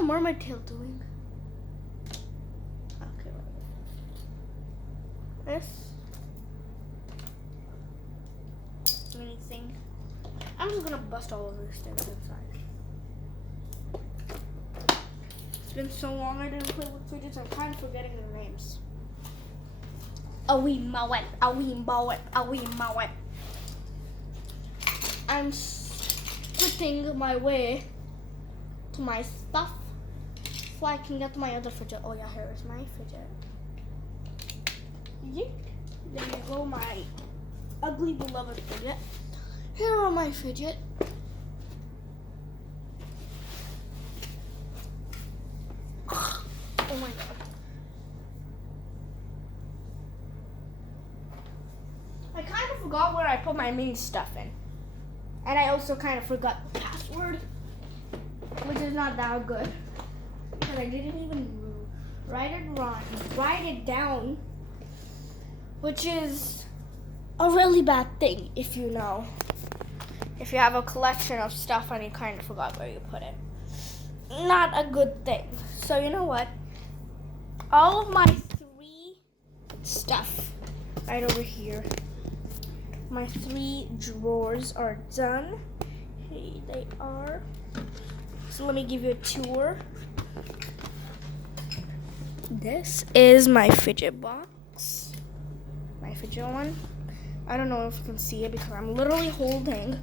a mermaid tail doing? Okay, this. Anything. I'm just gonna bust all of these things inside. It's been so long I didn't play with fidgets, I'm kind of forgetting their names. A wee mowet, a wee mowet, a wee mowet. I'm skipping my way to my stuff so I can get to my other fidget. Oh yeah, here is my fidget. Yeet. There you go, my ugly beloved fidget. Here are my fidget. Oh my god. I kind of forgot where I put my main stuff in. And I also kind of forgot the password, which is not that good. Because I didn't even write it down, which is a really bad thing if you know. If you have a collection of stuff and you kind of forgot where you put it. Not a good thing. So you know what? All of my 3 stuff right over here. My 3 drawers are done. Here they are. So let me give you a tour. This is my fidget box. My fidget one. I don't know if you can see it because I'm literally holding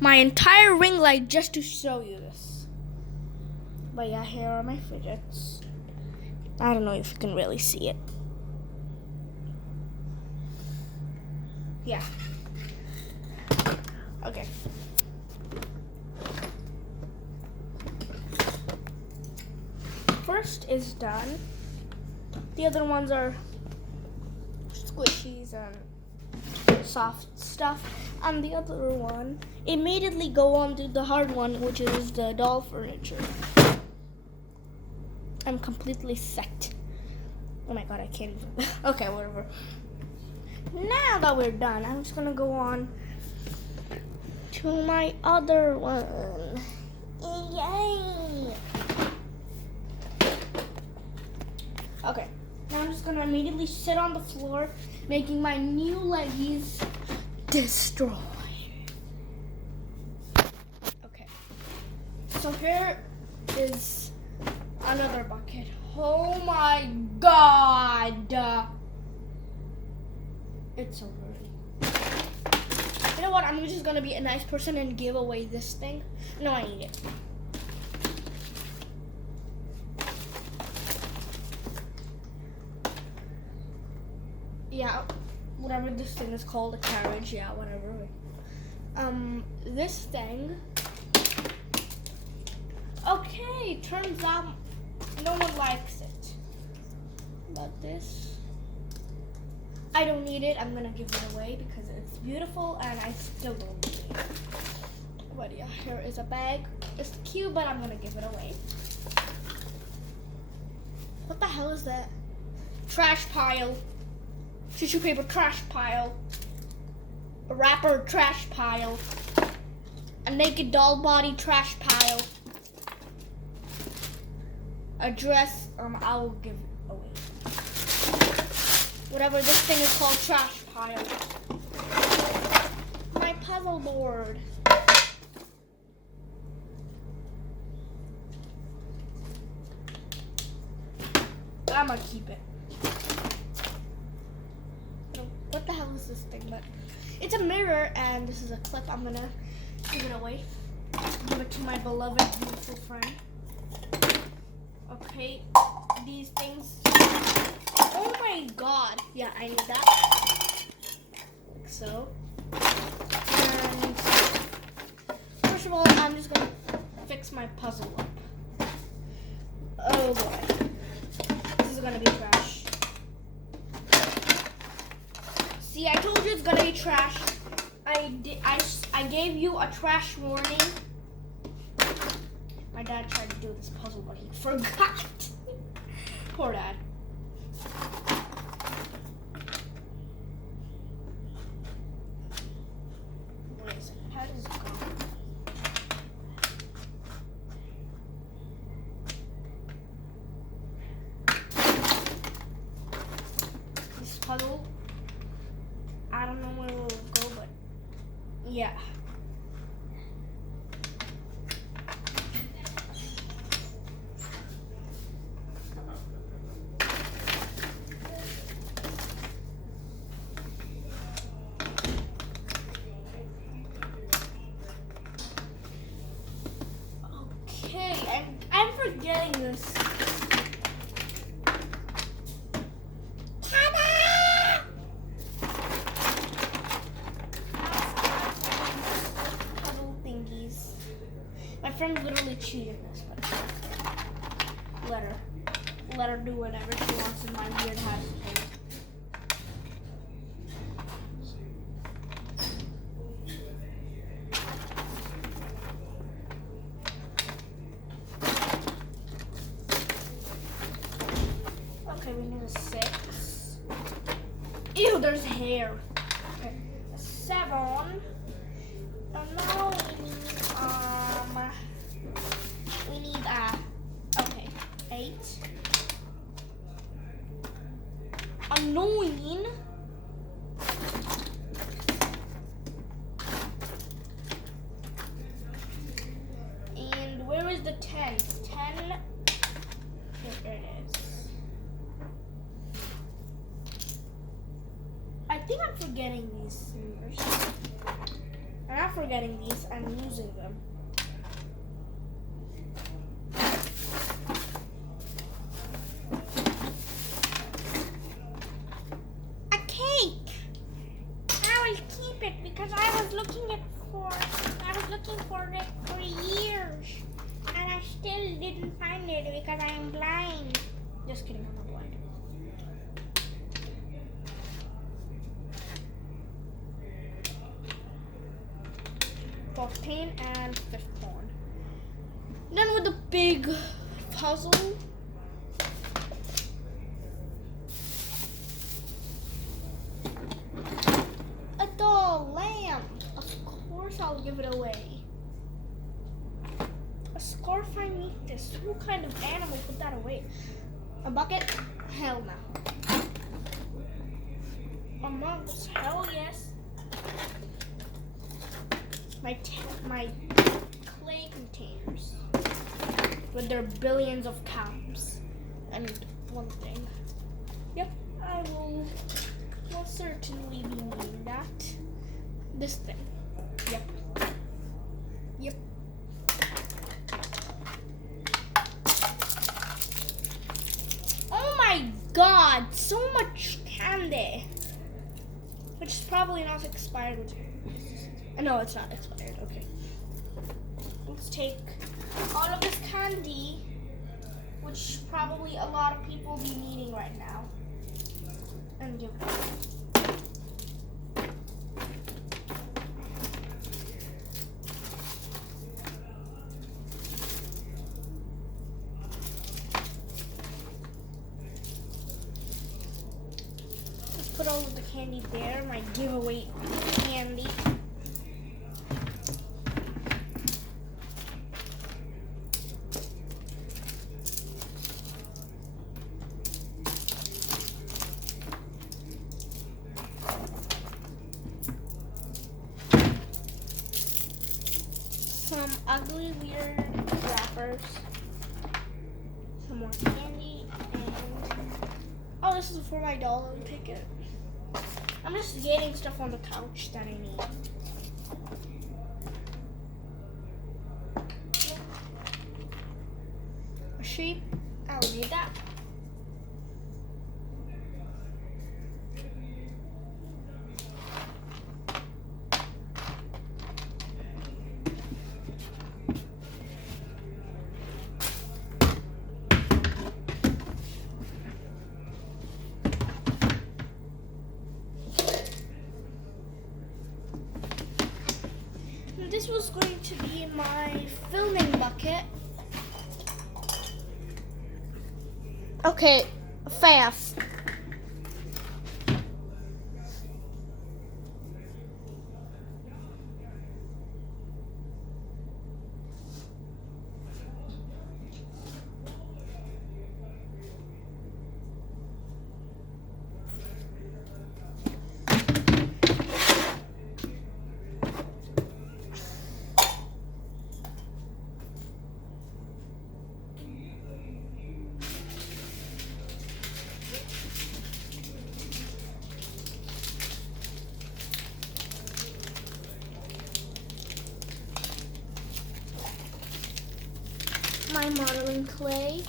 my entire ring light just to show you this. But yeah, here are my fidgets. I don't know if you can really see it. Yeah. Okay. First is done. The other ones are squishies and soft stuff. And the other one, immediately go on to the hard one, which is the doll furniture. I'm completely set. Oh my god, I can't even. Okay, whatever. Now that we're done, I'm just gonna go on to my other one. Yay! Okay, now I'm just gonna immediately sit on the floor, making my new leggies destroy. Okay, so here is another bucket. Oh my god! It's so dirty. You know what? I'm just gonna be a nice person and give away this thing. No, I need it. Yeah, whatever this thing is called, a carriage. Yeah, whatever. This thing. Okay, turns out no one likes it. But this, I don't need it. I'm gonna give it away because it's beautiful and I still don't need it. But yeah, here is a bag. It's cute, but I'm gonna give it away. What the hell is that? Trash pile. Tissue paper trash pile. A wrapper trash pile. A naked doll body trash pile. A dress, I'll give it away. Whatever this thing is called, trash pile. My puzzle board. I'm gonna keep it. What the hell is this thing? But it's a mirror and this is a clip. I'm gonna give it away. Give it to my beloved, beautiful friend. Okay, these things. Oh my god. Yeah, I need that. Like so. And first of all, I'm just gonna fix my puzzle up. Oh boy. This is gonna be trash. See, I told you it's gonna be trash. I gave you a trash warning. My dad tried to do this puzzle, but he forgot. Poor dad. Wait a second. How does it go? puzzle. I don't know where it will go, but yeah. Okay, I'm forgetting this. My friend literally cheated this, but let her do whatever she wants in my weird house. Okay, we need a 6. Ew, there's hair. Okay, 7. And now we need okay, 8. Annoying. And where is the 10? 10. Here it is. I think I'm forgetting these numbers. I'm not forgetting these, I'm using them. A cake! I will keep it because I was looking for it for years. And I still didn't find it because I am blind. Just kidding, I'm not blind. Fourth pain and 5th pawn. Then with the big puzzle. A doll lamb. Of course I'll give it away. A scarf, I need this. Who kind of animal put that away? A bucket? Hell no. A mouse? Hell yes. My clay containers with their billions of caps and one thing. Yep, I will most certainly be needing that. This thing. Yep. Yep. Oh my god, so much candy. Which is probably not expired. No, it's not expired. Okay. Let's take all of this candy, which probably a lot of people be needing right now, and give it away. Let's put all of the candy there, my giveaway candy. Some ugly, weird wrappers. Some more candy, and oh, this is for my doll. I'll take it. I'm just getting stuff on the couch that I need. A sheep. I'll need that. This was going to be my filming bucket. Okay, fast. clay.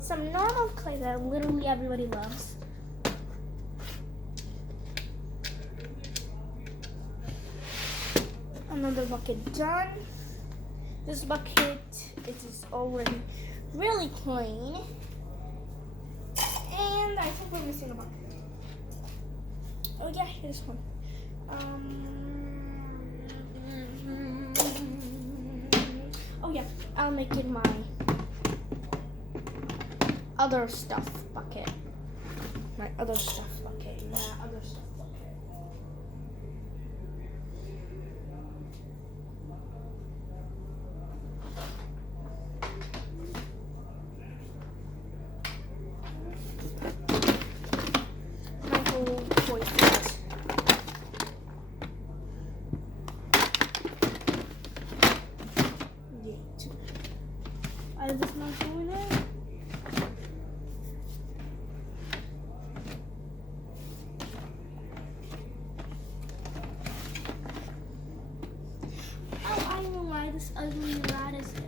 Some normal clay that literally everybody loves. Another bucket done. This bucket, it is already really clean. And I think we're missing a bucket. Oh yeah, here's one. Oh yeah, I'll make it my other stuff bucket. My other stuff bucket. Yeah, other stuff bucket. My whole toy set. Yeah. Why is this not going in? This ugly rat is there.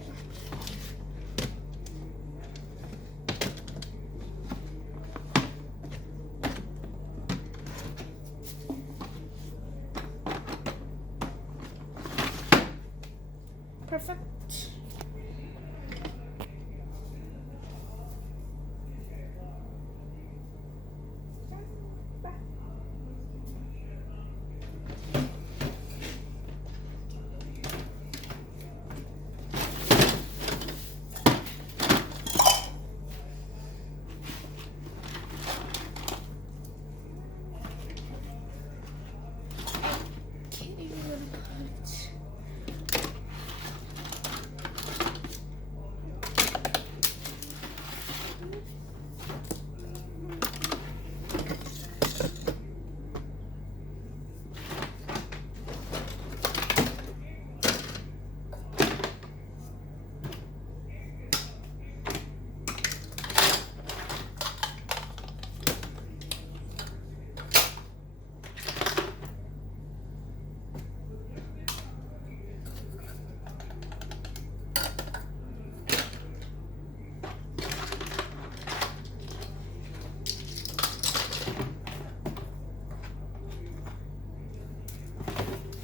Perfect.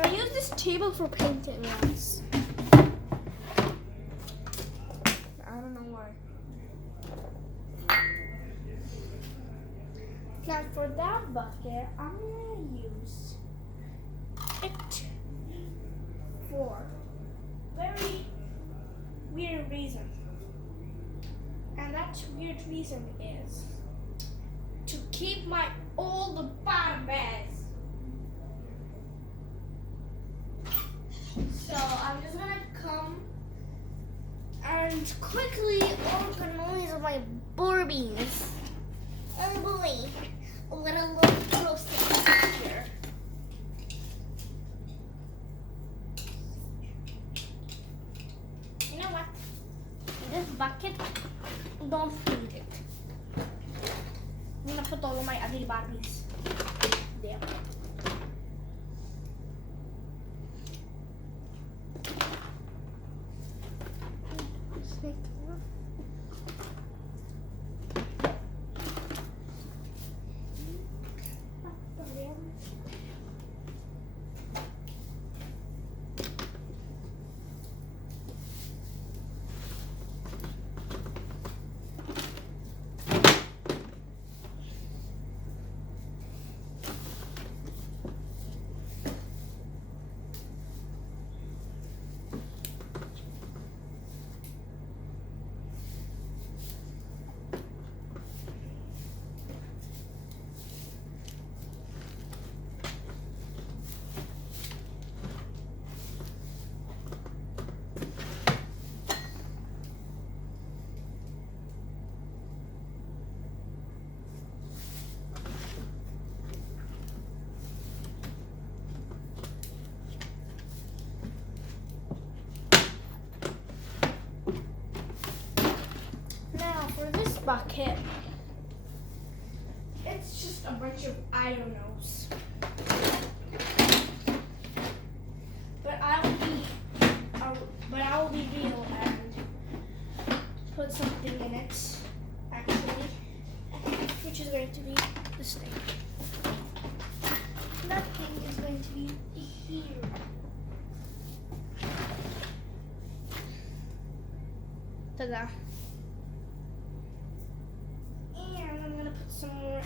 I use this table for painting once. I don't know why. Now for that bucket, I'm gonna use it for very weird reason. And that weird reason is to keep my old bottom beds. So I'm just gonna come and quickly organize my Barbies. Oh boy, what a little process here. You know what? This bucket, don't feed it. I'm gonna put all of my ugly Barbies there. bucket. It's just a bunch of I don't knows. But I'll be real and put something in it, actually, which is going to be this thing. That thing is going to be here. Ta-da. And I'm gonna put some more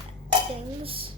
things.